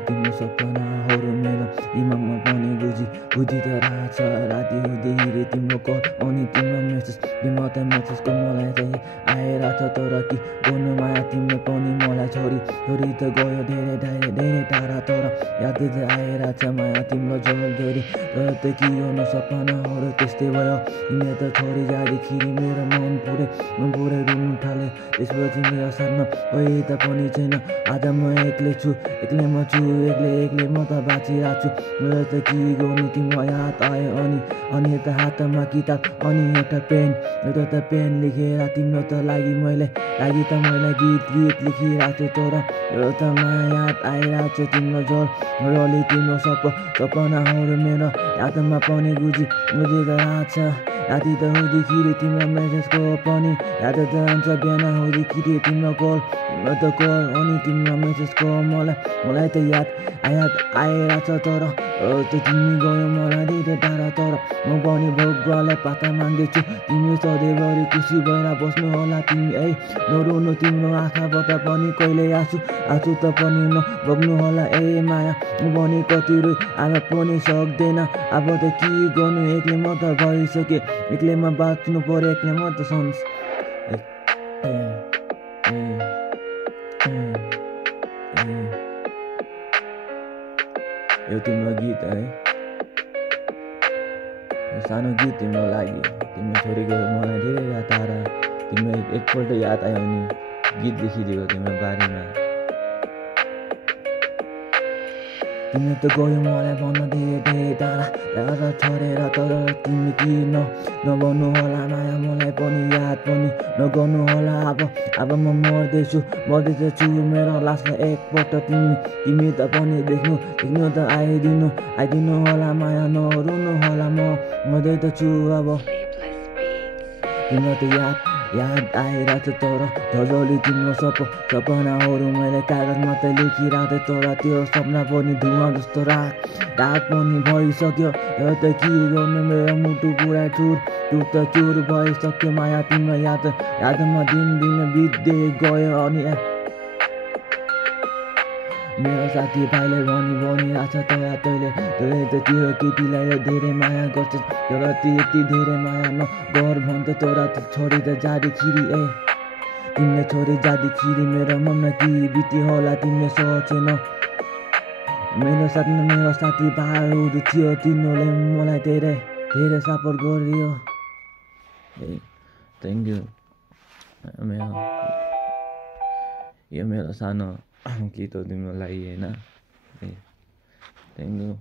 तिम्रो सपनाहरू मेरो दिमागमा पनि गुजिरहेछ राति हुँदै तिम्रो कल अनि तिम्रो मेसेज तिम्रो त मेसेजको मलाई चाहिँ आइरहेछ तर के गर्नु माया तिमीले पनि मलाई छोरी त गयो धेरै टाढा तर याद आइरहेछ माया तिम्रो जल्दी तर त के गर्नु सपनाहरू त्यस्तै भयो तिमीले त छोरी जाँदाखेरि मेरो मन पुरै रुनु थाल्यो त्यसपछि मेरो साथमा कोही त पनि छैन आज म एक्लै छु एक्लै म म त बाँचिरहेको छु मेरो त के गर्नु तिम्रो याद आयो अनि यता हातमा किताब अनि एउटा पेन लेखेर तिम्रो त लागि त मैले गीत लेखिरहेको छु तर एउटा माया याद आइरहेको छ तिम्रो जलले तिम्रो सपनाहरू मेरो यादमा पनि गुजिरहेछ राति त हुँदाखेरि तिम्रो मेसेजको पनि याद त आउँछ बिहान हुँदाखेरि तिम्रो कल अनि तिम्रो मेसेजको मलाई त याद आइरहेछ तर तिमी गयो मलाई धेरै टाढा तर म पनि भगवानलाई पाता माग्दैछु तिमी सधैँभरि खुसी भएर बस्नु होला तिमी नरुनु तिम्रो आँखाबाट पनि कहिले आँसु त पनि नबग्नु होला माया म पनि कति रोइ अब पनि सक्दैन अब त के गर्नु एक्लै म त भइसके एक्लैमा बाँच्नु पर्यो एक्लै म त यो तिम्रो गीत है सानो गीत तिम्रो लागि तिम्रो छोरीको मलाई धेरै याद आएर तिम्रो एकपल्ट याद आयो भने गीत लेखिदिएको तिम्रो बारेमा तिमी त गयो मलाई भन्न धेरै टाढा छोडेर तर तिमी कि नगर्नु होला माया मलाई पनि याद पनि नगर्नु होला अब म मर्दैछु मेरो लासलाई एकपल्ट तिमी त पनि देख्नु त आइदिनु होला माया नरुनु होला म मर्दै त छु अब तिम्रो त याद आइरहेछ तर जसले तिम्रो सपनाहरू मैले कागजमा त लेखिरहेको तर त्यो सपना पनि धुवा जस्तो रात पनि भइसक्यो यो त के गर्नु मेरो मुटु पुरा चुर भइसक्यो माया तिम्रो यादमा दिन बित्दै गयो अनि मेरो साथीभाइले भनिरहेछ तैँले त त्यो केटीलाई धेरै माया गर्छ तर त्यति धेरै माया नगर भन्छ तर छोरी त जाँदाखेरि तिमीले छोरी जाँदाखेरि मेरो मनमा के बित्यो होला तिमीले सोचेन मेरो साथीभाइहरू थियो तिनीहरूले मलाई धेरै सपोर्ट गरियो थ्याङ्क यू यो मेरो सानो गीत हो तिम्रो लागि होइन थ्याङ्क यू